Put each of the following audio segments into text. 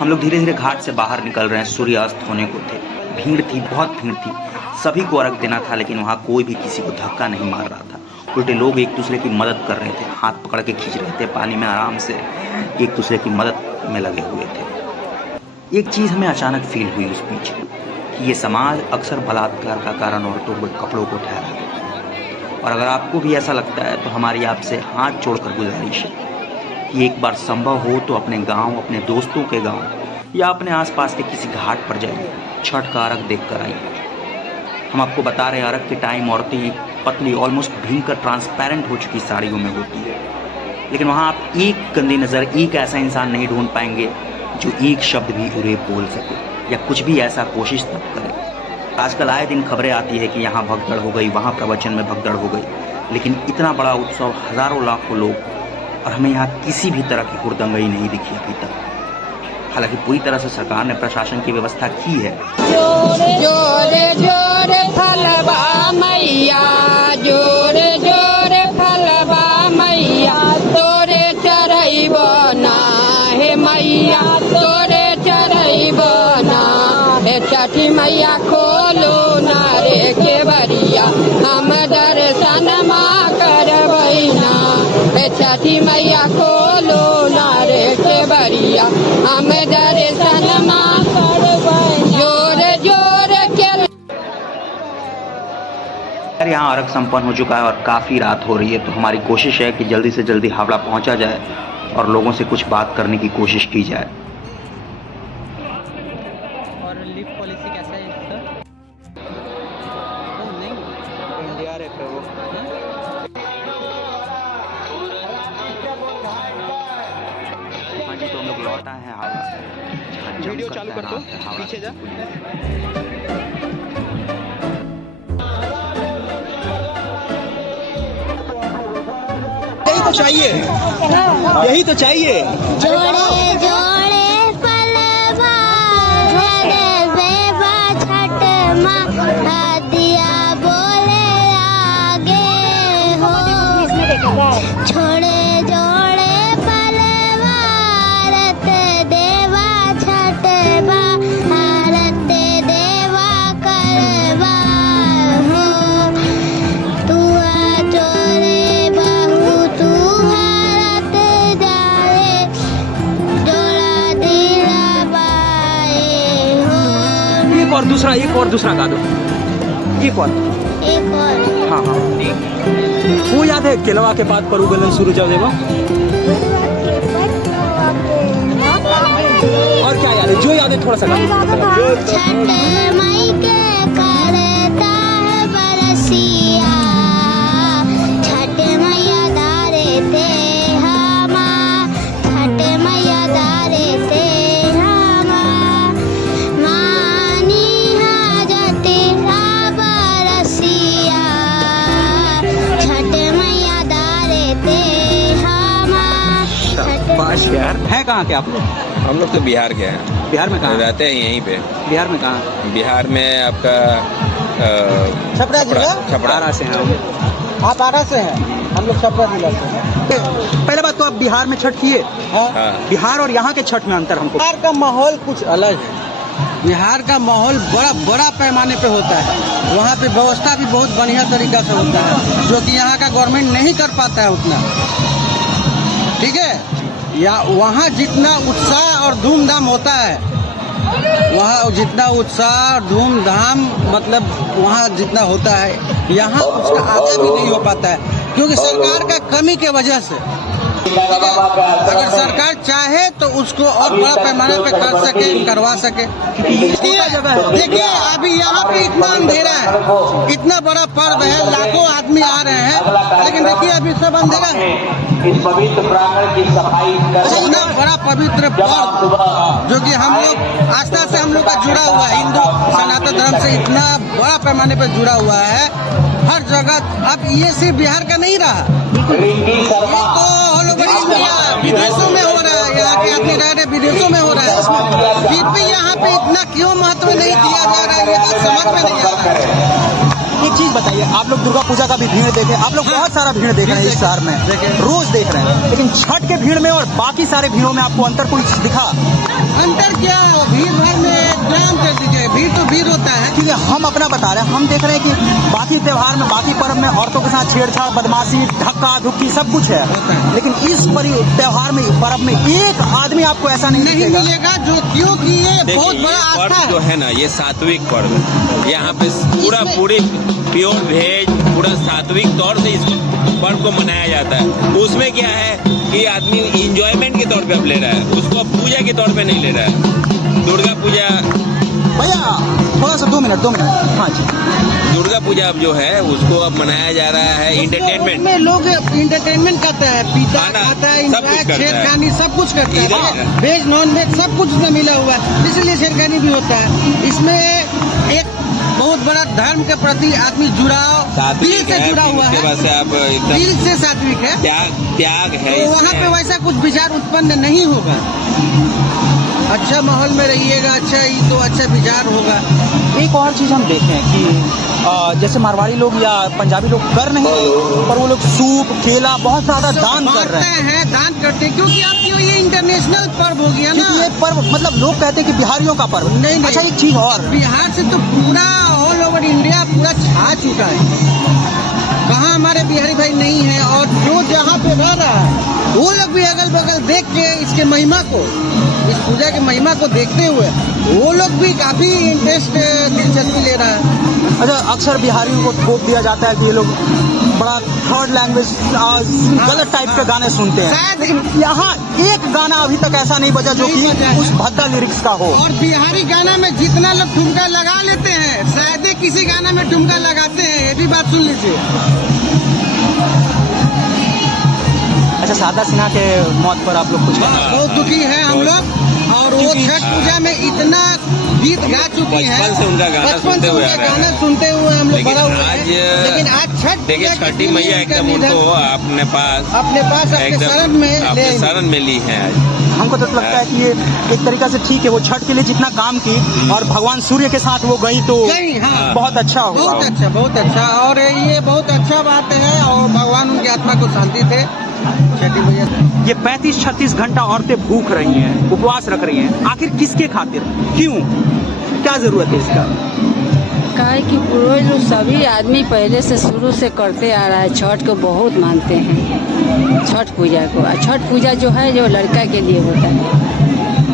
हम लोग धीरे धीरे घाट से बाहर निकल रहे हैं, सूर्यास्त होने को थे। भीड़ थी, बहुत भीड़ थी, सभी को अर्घ देना था, लेकिन वहाँ कोई भी किसी को धक्का नहीं मार रहा था। उल्टे लोग एक दूसरे की मदद कर रहे थे, हाथ पकड़ के खींच रहे थे, पानी में आराम से एक दूसरे की मदद में लगे हुए थे। एक चीज़ हमें अचानक फील हुई उस बीच कि ये समाज अक्सर बलात्कार का कारण औरतों के कपड़ों को ठहरा देता है। और अगर आपको भी ऐसा लगता है तो हमारी आपसे हाथ जोड़कर गुजारिश है कि एक बार संभव हो तो अपने गांव, अपने दोस्तों के गांव या अपने आसपास के किसी घाट पर जाइए, छठ का अर्घ देख कर आइए। हम आपको बता रहे हैं, अर्घ के टाइम औरतें पतली, ऑलमोस्ट भींग ट्रांसपेरेंट हो चुकी साड़ियों में होती है, लेकिन वहाँ आप एक गंदी नज़र, एक ऐसा इंसान नहीं ढूंढ पाएंगे जो एक शब्द भी उन्हें बोल सके या कुछ भी ऐसा कोशिश तक करे। आजकल आए दिन खबरें आती है कि यहाँ भगदड़ हो गई, वहाँ प्रवचन में भगदड़ हो गई, लेकिन इतना बड़ा उत्सव, हज़ारों लाखों लोग, और हमें यहाँ किसी भी तरह की हुड़दंगई नहीं दिखी अभी तक। हालांकि पूरी तरह से सरकार ने प्रशासन की व्यवस्था की है। जोरे जोरे फलवा मैया, जोरे जोरे फलवा मैया, तोरे चरैबो ना हे मैया, तोरे चरैबो ना हे छठी मैया, खोलो ना रे केवरिया, हम दर्शन माँ करबै ना हे छठी मैया, खोलो ना रे केवरिया, हम दर्शन माँ करबै। जोरे जोरे के यहाँ अर्घ संपन्न हो चुका है और काफ़ी रात हो रही है, तो हमारी कोशिश है कि जल्दी से जल्दी हावड़ा पहुँचा जाए और लोगों से कुछ बात करने की कोशिश की जाए। और लिफ्ट पॉलिसी कैसा है इसका? नहीं, NDRF है वो। हाँ जी, तो हम लोग लौट आए हैं हावड़ा से। वीडियो चालू कर दो, पीछे जा। यही तो चाहिए, यही तो चाहिए। जोड़े जोड़े फलवा बेबा छठ माँ दिया बोले आगे हो, छोड़े जोड़े फलवा रत देवा छठ भारत देवा करवा हो, तू जोड़े बहू तू भारत जाए, जोड़ा दिला बाए हो। एक और दूसरा गा दो, एक और। हाँ हाँ, वो याद है केलवा के बाद परू गलन शुरू जाओ देवा, और क्या याद है? जो याद है थोड़ा सा गा दो। छठ मई के करता है बरसिया, छठ मैया दारे ते हमा, छठ मैया दारे ते हमा, मानी हाजत बरसिया, छठ मैया दारे ते हमा। शाबाश यार। है कहाँ के आप लोग? हम लोग तो बिहार के हैं। बिहार में कहाँ रहते हैं यहीं पे। बिहार में कहाँ? बिहार में आपका छपरा जिला। छपरा से हैं हम। आप आरा से हैं, हम लोग छपरा जिला से हैं। पहले बात तो आप बिहार में छठ किए? हाँ। बिहार और यहाँ के छठ में अंतर हमको। बिहार का माहौल कुछ अलग है। बिहार का माहौल बड़ा पैमाने पे होता है। वहाँ पे व्यवस्था भी बहुत बढ़िया तरीका से होता है, जो कि यहाँ का गवर्नमेंट नहीं कर पाता है उतना। ठीक है, या वहाँ जितना उत्साह और धूमधाम होता है, वहाँ जितना उत्साह और धूमधाम मतलब वहाँ जितना होता है, यहाँ उसका आधा भी नहीं हो पाता है, क्योंकि सरकार का कमी के वजह से। अगर सरकार चाहे तो उसको और बड़ा पैमाने पे कर सके, करवा सके। देखिए अभी यहाँ पे इतना अंधेरा है, इतना बड़ा पर्व है, लाखों आदमी आ रहे हैं, लेकिन देखिए अभी सब अंधेरा है। इस पवित्र प्रांगण की सफाई इतना बड़ा पवित्र पर्व जो कि हम लोग आस्था से हम लोग का जुड़ा हुआ है, हिंदू सनातन धर्म से इतना बड़ा पैमाने पे जुड़ा हुआ है हर जगह। अब ये सिर्फ बिहार का नहीं रहा, ये तो ऑल ओवर इंडिया, विदेशों में हो रहा है। यहाँ के आदमी रह रहे विदेशों में हो रहा है, फिर भी यहाँ पे इतना क्यों महत्व नहीं दिया जा रहा है, ये बात समझ में नहीं आ रहा है। एक चीज बताइए, आप लोग दुर्गा पूजा का भी भीड़ देखे, आप लोग बहुत सारा भीड़ देख रहे हैं इस शहर में, रोज देख रहे हैं, लेकिन छठ के भीड़ में और बाकी सारे भीड़ों में आपको अंतर कोई दिखा? अंतर क्या भीड़ भाड़ में ग्राम कर दीजिए, भीड़ तो भीड़ होता है। ठीक है, हम अपना बता रहे हैं, हम देख रहे हैं कि बाकी त्योहार में, बाकी पर्व में औरतों के साथ छेड़छाड़, बदमाशी, धक्का धुक्की सब कुछ है, लेकिन इस त्योहार में, पर्व में एक आदमी आपको ऐसा नहीं मिलेगा जो, क्योंकि ये बहुत बड़ा आस्था है। जो है ना, ये सात्विक पर्व है। यहाँ पे पूरी प्योर वेज, पूरा सात्विक तौर से इस पर्व को मनाया जाता है। उसमें क्या है कि आदमी इंजॉयमेंट के तौर पे अब ले रहा है, उसको पूजा के तौर पे नहीं ले रहा है। दुर्गा पूजा, भैया थोड़ा सा 2 मिनट। हाँ जी, दुर्गा पूजा अब जो है उसको अब मनाया जा रहा है इंटरटेनमेंट में। लोग इंटरटेनमेंट करते हैं, पिज्जा खाना, खाता है, सब कुछ करता है। छेड़खानी सब कुछ करता इधर है, है। वेज नॉन वेज सब कुछ इसमें मिला हुआ है, इसलिए छेड़खानी भी होता है। इसमें एक बहुत बड़ा धर्म के प्रति आदमी जुड़ाव, दिल से जुड़ा हुआ है, आप एकदम दिल से सात्विक है, त्याग है। तो वहाँ पे वैसा कुछ विचार उत्पन्न नहीं होगा। अच्छा माहौल में रहिएगा, अच्छा ही तो अच्छा विचार होगा। एक और चीज़ हम देखें कि जैसे मारवाड़ी लोग या पंजाबी लोग कर नहीं, पर वो लोग सूप, केला बहुत ज्यादा दान कर रहे हैं। दान करते हैं, क्योंकि आपकी ये इंटरनेशनल पर्व हो गया ना। ये पर्व मतलब लोग कहते हैं कि बिहारियों का पर्व नहीं। अच्छा, एक चीज और, बिहार से तो पूरा ऑल ओवर इंडिया पूरा छा चुका है। कहाँ हमारे बिहारी भाई नहीं है, और जो जहाँ पे रह रहा है वो लोग भी अगल बगल देख के इसके महिमा को, इस पूजा की महिमा को देखते हुए वो लोग भी काफी इंटरेस्ट, दिलचस्पी ले रहा है। अच्छा, अक्सर बिहारियों को थोप दिया जाता है कि ये लोग बड़ा थर्ड लैंग्वेज गलत टाइप के गाने सुनते हैं, लेकिन यहाँ एक गाना अभी तक ऐसा नहीं बजा जो कि उस भद्दा लिरिक्स का हो। और बिहारी गाना में जितना लोग ठुमका लगा लेते हैं, शायद ही किसी गाना में ठुमका लगाते हैं, ये भी बात सुन लीजिए। अच्छा, शारदा सिन्हा के मौत पर आप लोग कुछ बहुत दुखी है हम लोग, और वो छठ पूजा में इतना गीत गा चुकी है, बचपन से उनका गाना सुनते हुए आ रहे हैं। गाना सुनते हुए हम लोग बड़ा हुए हैं। लेकिन आज छठ देखिए, छठी मैया एकदम उनको अपने पास अपने शरण में ली है। हमको तो लगता है कि ये एक तरीका से ठीक है, वो छठ के लिए जितना काम की और भगवान सूर्य के साथ वो गई तो हाँ, बहुत अच्छा होगा। बहुत अच्छा, और ये बहुत अच्छा बात है, और भगवान उनकी आत्मा को शांति दे। ये 35-36 घंटा औरतें भूख रही हैं, उपवास रख रही हैं, आखिर किसके खातिर, क्यों, क्या जरूरत है इसका? काहे कि पूर्वज लोग सभी आदमी पहले से शुरू से करते आ रहा है, छठ को बहुत मानते हैं, छठ पूजा को। और छठ पूजा जो है जो लड़का के लिए होता है।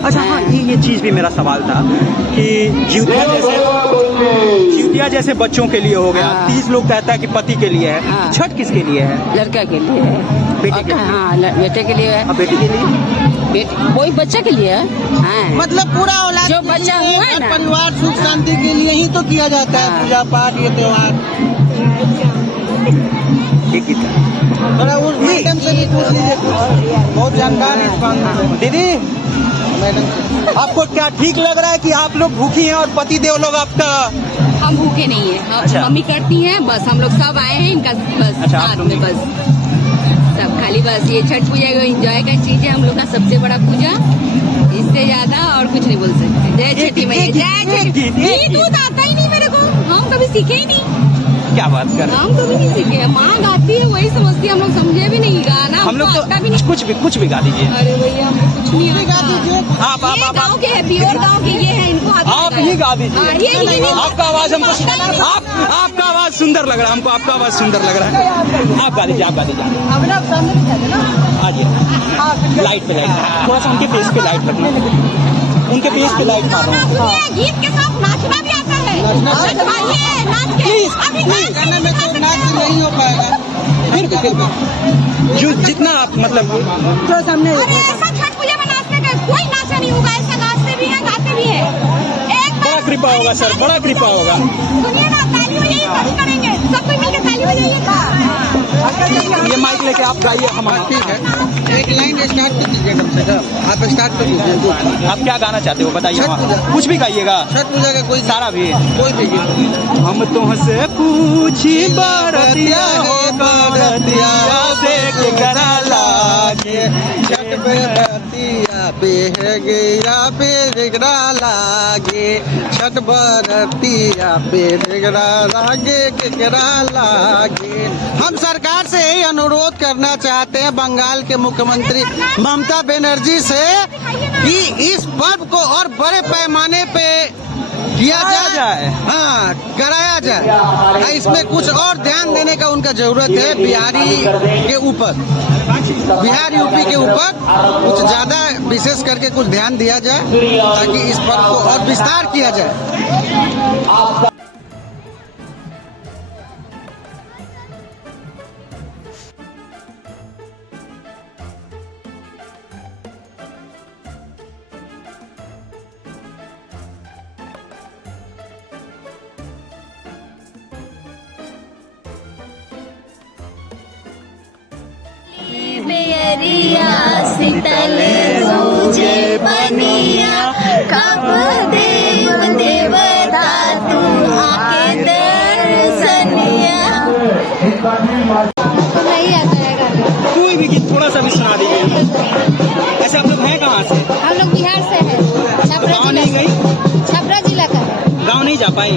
अच्छा हाँ, ये चीज़ भी मेरा सवाल था कि जिउतिया जैसे बच्चों के लिए हो गया, 30 लोग कहता है कि पति के लिए है, छठ किसके लिए है? लड़का के लिए है, बेटे के लिए? हाँ, बेटे के लिए है। और बेटी के लिए? बेटे कोई बच्चा के लिए है। हाँ। मतलब पूरा औलाद जो बच्चा हुआ है ना, परिवार सुख शांति के लिए ही तो किया जाता है पूजा पाठ, ये त्योहार। थोड़ा उस मैडम से भी पूछ लीजिए, बहुत जानकार है दीदी। आपको क्या ठीक लग रहा है कि आप लोग भूखी हैं और पति देव लोग आपका? हम भूखे नहीं है, अच्छा। मम्मी करती हैं, बस हम लोग सब आए हैं इनका बस अच्छा, साथ में, बस सब खाली बस ये छठ पूजा को एंजॉय का चीज है हम लोग का सबसे बड़ा पूजा, इससे ज्यादा और कुछ नहीं बोल सकते। जय छठी मैया, जय छठी। गीत आता ही नहीं मेरे को, हम कभी सीखे ही नहीं। क्या बात कर रहे हैं? हम कभी नहीं सीखे, माँ गाती है वही समझती है, हम लोग समझे भी नहीं गाना, हम लोग आता भी तो नहीं। कुछ भी गा दीजिए। अरे भैया हमको कुछ नहीं आता। आप गाँव के है, प्योर गाँव के ये है, इनको आता है आप गाना। ही गा हाँ, दीजिए। ये आपका आवाज हमको, आपका आवाज सुंदर लग रहा है हमको, आपका आवाज सुंदर लग रहा है। आप गा दीजिए, आप गा दीजिए। आ जाइए, लाइट पे लाइट, थोड़ा सा उनके फेस पे लाइट रखना, उनके फेस पे लाइट मार रहा हूँ। गीत के साथ नाचना भी आता है, नाच के अभी गाने में तो नाच नहीं हो पाएगा। फिर जो जितना आप मतलब तो सामने ऐसा छठ पूजा में नाचने का कोई नाचा नहीं होगा, ऐसा नाचते भी है गाते भी है। बड़ा कृपा होगा सर, बड़ा कृपा होगा। सुनिए ना, ताली बजाइए, कभी करेंगे सब कोई मिलकर ताली बजाइएगा। ये माइक लेके आप गाइए हमारा। ठीक है, एक लाइन स्टार्ट कर दीजिए, कम से कम आप स्टार्ट कर दीजिए। आप क्या गाना चाहते हो बताइए? छठ पूजा। कुछ भी गाइएगा, छठ पूजा का कोई सारा भी। कोई भी गीत। हम तुमसे पूछी बरतिया हो बरतिया से के करा लागे छठ पे बरतिया पे रेगड़ा लागे, छठ बरतिया पे रेगड़ा लागे केकरा लागे। हम सरकार से यही अनुरोध करना चाहते हैं बंगाल के मुख्यमंत्री ममता बनर्जी से कि इस पर्व को और बड़े पैमाने पे किया जाए, हाँ कराया जाए। इसमें कुछ और ध्यान देने का उनका जरूरत है। बिहारी के ऊपर, बिहार यूपी के ऊपर कुछ ज्यादा विशेष करके कुछ ध्यान दिया जाए ताकि इस पर्व को और विस्तार किया जाए। बेरिया शीतल सूझे बनिया, कब देव देवता तू आके दर्शनिया। नहीं आता है गाना। कोई भी गीत थोड़ा सा भी सुना दीजिए। ऐसे आप लोग हैं कहाँ से? हम लोग बिहार से हैं, छपरा गाँव जिला नहीं से। गई? छपरा जिला का है। गाँव नहीं जा पाई?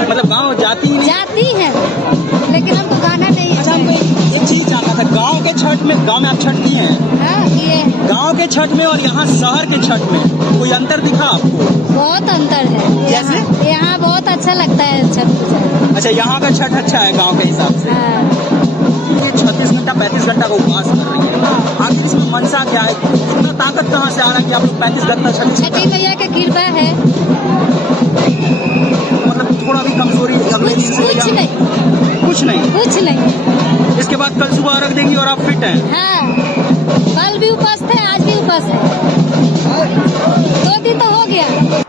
मतलब गाँव जाती ही नहीं? जाती है लेकिन हमको गाना नहीं अच्छा, हमको एक चीज जानना था। गाँव के छठ में, गाँव में आप छठ किए हैं? हाँ ये गाँव के छठ में और यहाँ शहर के छठ में कोई अंतर दिखा आपको? बहुत अंतर है। जैसे? यहाँ बहुत अच्छा लगता है छठ पूजा। अच्छा, यहाँ का छठ अच्छा है गाँव के हिसाब से? हाँ। ये 36 घंटा 35 घंटा का उपवास कर रही है, आखिर इसमें मनसा क्या है? इतना ताकत कहाँ से आ रहा है कि आप लोग 35 घंटा छठी मैया की कृपा है। मतलब थोड़ा भी कमजोरी अगले दिन से? कुछ नहीं, कुछ नहीं, कुछ नहीं। इसके बाद कल सुबह अर्घ देंगी और आप फिट हैं? हाँ, कल भी उपास थे, आज भी उपास है। 2 दिन तो हो गया।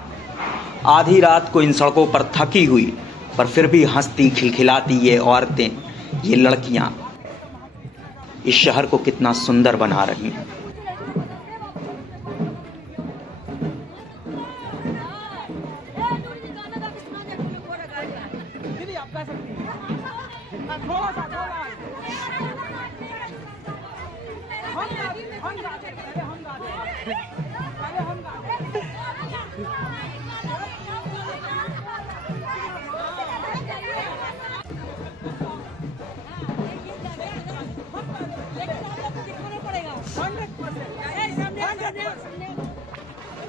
आधी रात को इन सड़कों पर थकी हुई पर फिर भी हंसती खिलखिलाती ये औरतें, ये लड़कियां इस शहर को कितना सुंदर बना रही हैं।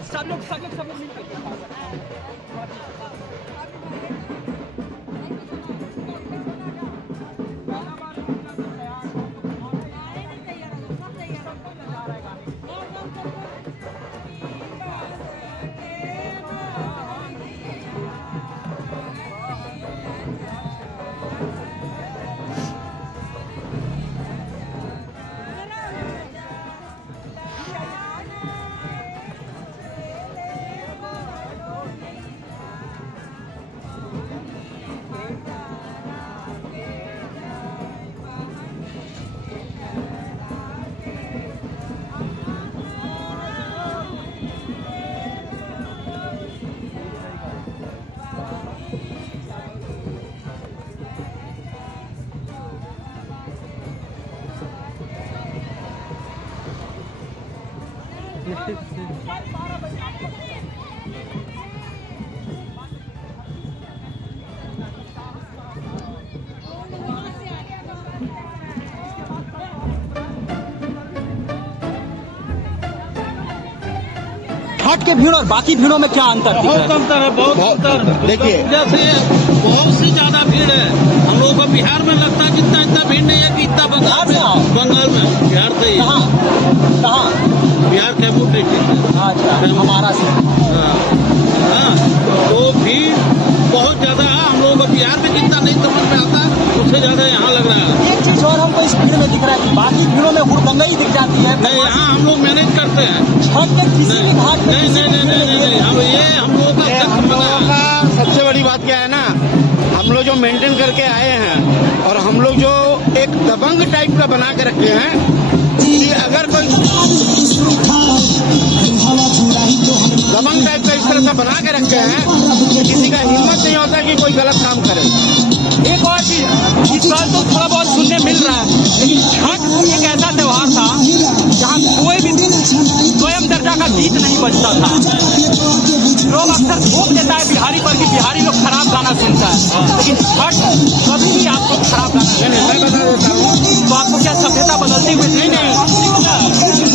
सब लोग मिलकर छठ के भीड़ और बाकी भीड़ों में क्या अंतर दिख रहा है? बहुत अंतर है, बहुत अंतर। देखिए जैसे बहुत सी ज्यादा भीड़ है। हम लोगों को बिहार में लगता है जितना इतना भीड़ नहीं है कि इतना बंगाल में। बंगाल में, बिहार से ही। कहाँ? बिहार कैमूर डिस्ट्रिक्ट। अच्छा, हमारा से। हाँ, तो भीड़ बहुत ज्यादा है। हम लोगों को बिहार में जितना नहीं समझ में आता उससे ज्यादा यहाँ लग रहा है। एक चीज और हमको इस भीड़ में दिख रहा है कि बाकी भीड़ों में हुड़दंगई दिख जाती है। नहीं, यहाँ हम लोग मैनेज करते हैं। छठ के किसी भी घाट में नहीं, हम लोगों का सबसे बड़ी बात क्या है ना, हम लोग जो मेंटेन करके आए हैं और हम लोग जो एक दबंग टाइप का बना के रखे हैं कि अगर कोई दबंग टाइप का इस तरह से बना के रखे हैं कि किसी का हिम्मत नहीं होता कि कोई गलत काम करे। एक और चीज इस साल तो थोड़ा बहुत सुनने मिल रहा है, लेकिन छठ एक ऐसा त्योहार था जहाँ कोई भी गीत नहीं बजता था। लोग अक्सर थोप देता है बिहारी पर कि बिहारी लोग खराब गाना सुनता है, लेकिन छठ कभी भी आपको खराब गाना मैं बता देता हूँ, तो आपको क्या सभ्यता बदलती हुई नहीं?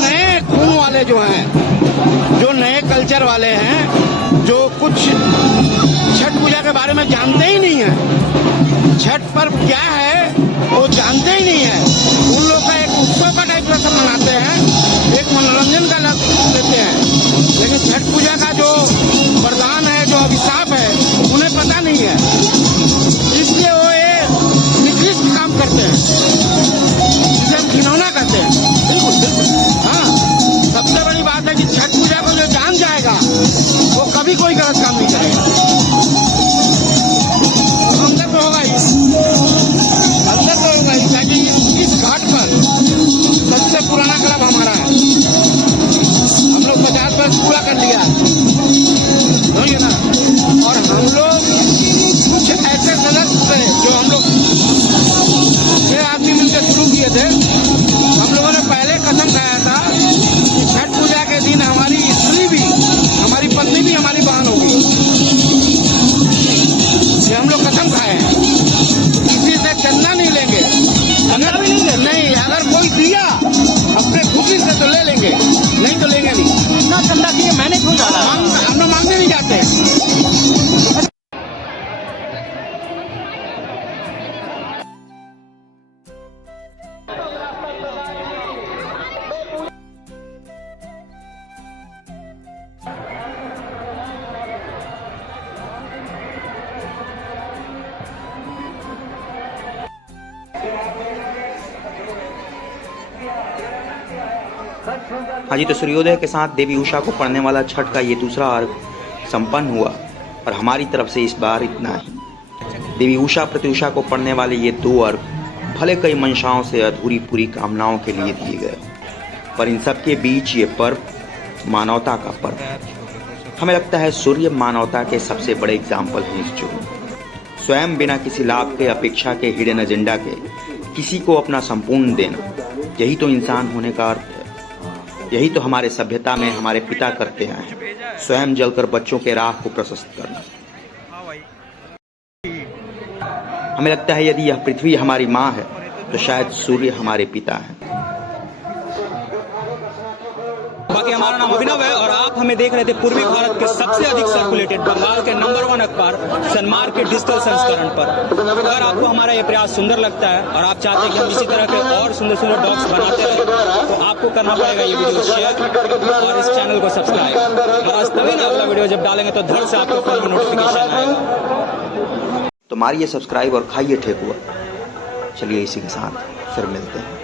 नए खून वाले जो हैं, जो नए कल्चर वाले हैं, जो कुछ छठ पूजा के बारे में जानते ही नहीं है, छठ पर्व क्या है वो जानते ही नहीं है। उन लोग का एक उत्सव का टाइप से मनाते हैं, एक मनोरंजन का लक्ष्य देते हैं, लेकिन छठ पूजा का जो वरदान है, जो अभिशाप है, उन्हें पता नहीं है, इसलिए वो ये निकृष्ट काम करते हैं, जिसे हम घिनौना करते हैं। हाँ, सबसे बड़ी बात है कि छठ पूजा को जो जान जाएगा वो कभी कोई गलत काम नहीं करेगा। अंदर तो होगा ही, अंदर तो होगा ही, ताकि इस घाट पर सबसे पुराना क्लब हमारा है। हम लोग 50 वर्ष पूरा कर लिया है ना, और हम लोग कुछ ऐसे सदस्य थे जो हम लोग 6 आदमी मिलकर शुरू किए थे। हम लोगों ने पहले कसम खाया था कि छठ पूजा के दिन हमारी स्त्री भी, हमारी पत्नी भी हमारी बहन होगी। ये हम लोग कसम खाए हैं, किसी से चंदा नहीं लेंगे, अगर नहीं, अगर कोई दिया अपने खुशी से तो ले लेंगे, नहीं तो लेंगे नहीं। इतना चंदा किए मैंने क्यों जाना? हम लोग मांगने नहीं जाते। हाँ जी, तो सूर्योदय के साथ देवी उषा को पढ़ने वाला छठ का ये दूसरा अर्घ संपन्न हुआ और हमारी तरफ से इस बार इतना ही। देवी उषा प्रत्युषा को पढ़ने वाले ये 2 अर्घ भले कई मंशाओं से अधूरी पूरी कामनाओं के लिए दिए गए, पर इन सब के बीच ये पर्व मानवता का पर्व है। हमें लगता है सूर्य मानवता के सबसे बड़े एग्जाम्पल हैं इस जुग में। स्वयं बिना किसी लाभ के, अपेक्षा के, हिडन एजेंडा के किसी को अपना संपूर्ण देना, यही तो इंसान होने का अर्थ है। यही तो हमारे सभ्यता में हमारे पिता करते हैं, स्वयं जलकर बच्चों के राह को प्रशस्त करना। हमें लगता है यदि यह पृथ्वी हमारी माँ है तो शायद सूर्य हमारे पिता हैं। बाकी हमारा नाम अभिनव है और आप हमें देख रहे थे पूर्वी भारत के सबसे अधिक सर्कुलेटेड बंगाल के नंबर 1 अखबार सनमार्ग के डिजिटल संस्करण पर। अगर आपको हमारा ये प्रयास सुंदर लगता है और आप चाहते हैं कि हम इसी तरह के और सुंदर सुंदर डॉग्स बनाते रहें, तो आपको करना पड़ेगा ये वीडियो शेयर और इस चैनल को सब्सक्राइब। और तभी ना अगला वीडियो जब डालेंगे तो धड़ से आपके फोन में नोटिफिकेशन आएगा। तो मारिए सब्सक्राइब और खाइए ठेकुआ। चलिए इसी के साथ फिर मिलते हैं।